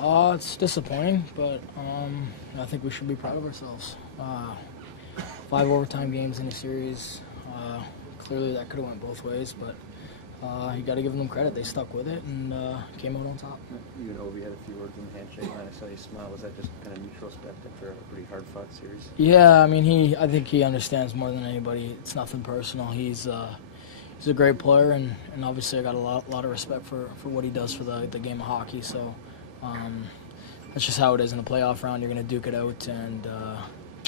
It's disappointing, but I think we should be proud of ourselves. 5 overtime games in a series. Clearly, that could have went both ways, but you got to give them credit. They stuck with it and came out on top. You and Ovi had a few words in the handshake line. I saw you smile. Was that just kind of neutral spec after a pretty hard-fought series? Yeah, I mean, I think he understands more than anybody. It's nothing personal. He's a great player, and obviously I got a lot of respect for what he does for the game of hockey. So that's just how it is in a playoff round. You're going to duke it out, and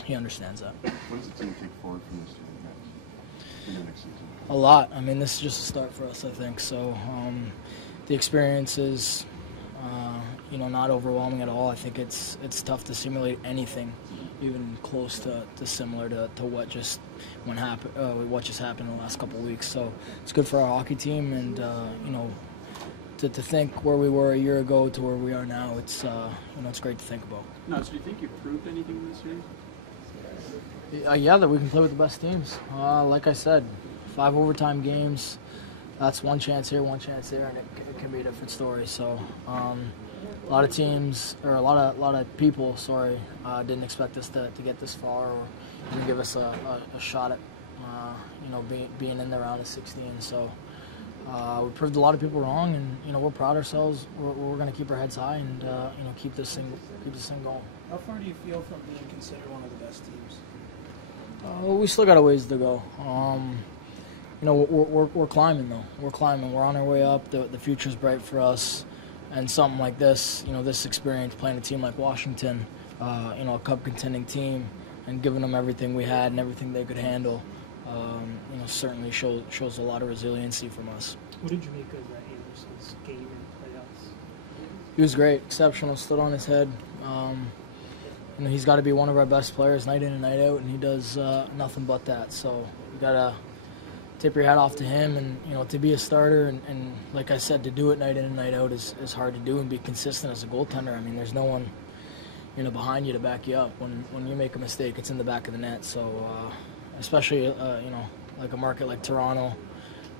he understands that. What does the team take forward from this in the next season? A lot. I mean, this is just a start for us, I think. So the experience is, not overwhelming at all. I think it's tough to simulate anything, even close to similar to what just what just happened in the last couple of weeks. So it's good for our hockey team, and to think where we were a year ago to where we are now, it's it's great to think about. No, so do you think you've proved anything in this series? Yeah, that we can play with the best teams. Like I said, 5 overtime games. That's one chance here, one chance there, and it can be a different story. So, a lot of teams, or a lot of people, didn't expect us to get this far, or even give us a shot at, being in the round of 16. So, we proved a lot of people wrong, and we're proud of ourselves. We're going to keep our heads high and keep this thing going. How far do you feel from being considered one of the best teams? We still got a ways to go. We're climbing though. We're climbing. We're on our way up. The future's bright for us, and something like this, this experience playing a team like Washington, a cup contending team, and giving them everything we had and everything they could handle, certainly shows a lot of resiliency from us. What did you make of Anderson's game in the playoffs? He was great, exceptional, stood on his head. He's got to be one of our best players night in and night out, and he does nothing but that. So you got to tip your hat off to him, and to be a starter and like I said, to do it night in and night out is hard to do, and be consistent as a goaltender. I mean, there's no one behind you to back you up. When you make a mistake, it's in the back of the net. So especially like a market like Toronto,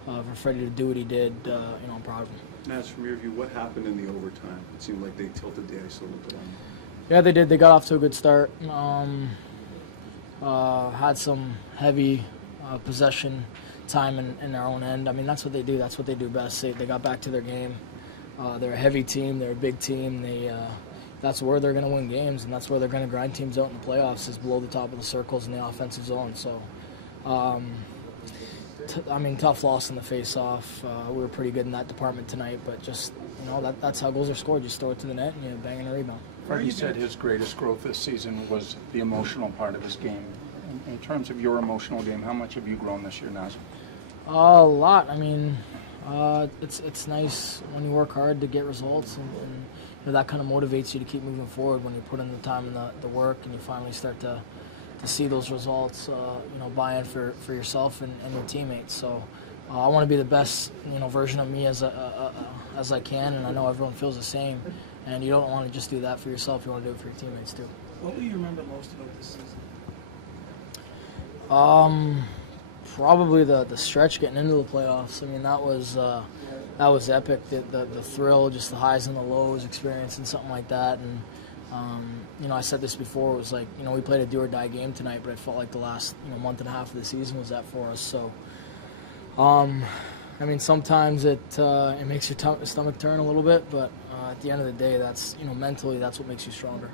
for Freddie to do what he did, I'm proud of him. Naz, from your view, what happened in the overtime? It seemed like they tilted the ice a little bit on you. Yeah, they did. They got off to a good start. Had some heavy possession time in their own end. I mean, that's what they do. That's what they do best. They got back to their game. They're a heavy team. They're a big team. That's where they're going to win games, and that's where they're going to grind teams out in the playoffs, is below the top of the circles in the offensive zone. So, tough loss in the face-off. We were pretty good in that department tonight, but just, that's how goals are scored. You just throw it to the net and you bang in a rebound. Freddie said his greatest growth this season was the emotional part of his game. In terms of your emotional game, how much have you grown this year, Nazem? A lot. I mean, it's nice when you work hard to get results, and that kind of motivates you to keep moving forward when you put in the time and the work, and you finally start to see those results, buy in for yourself and your teammates. So I want to be the best, version of me as I can, and I know everyone feels the same. And you don't want to just do that for yourself; you want to do it for your teammates too. What will you remember most about this season? Probably the stretch getting into the playoffs. I mean, that was epic. The thrill, just the highs and the lows, experiencing something like that. And I said this before. It was like we played a do or die game tonight, but I felt like the last month and a half of the season was that for us. So, I mean, sometimes it makes your stomach turn a little bit, but at the end of the day, that's mentally that's what makes you stronger.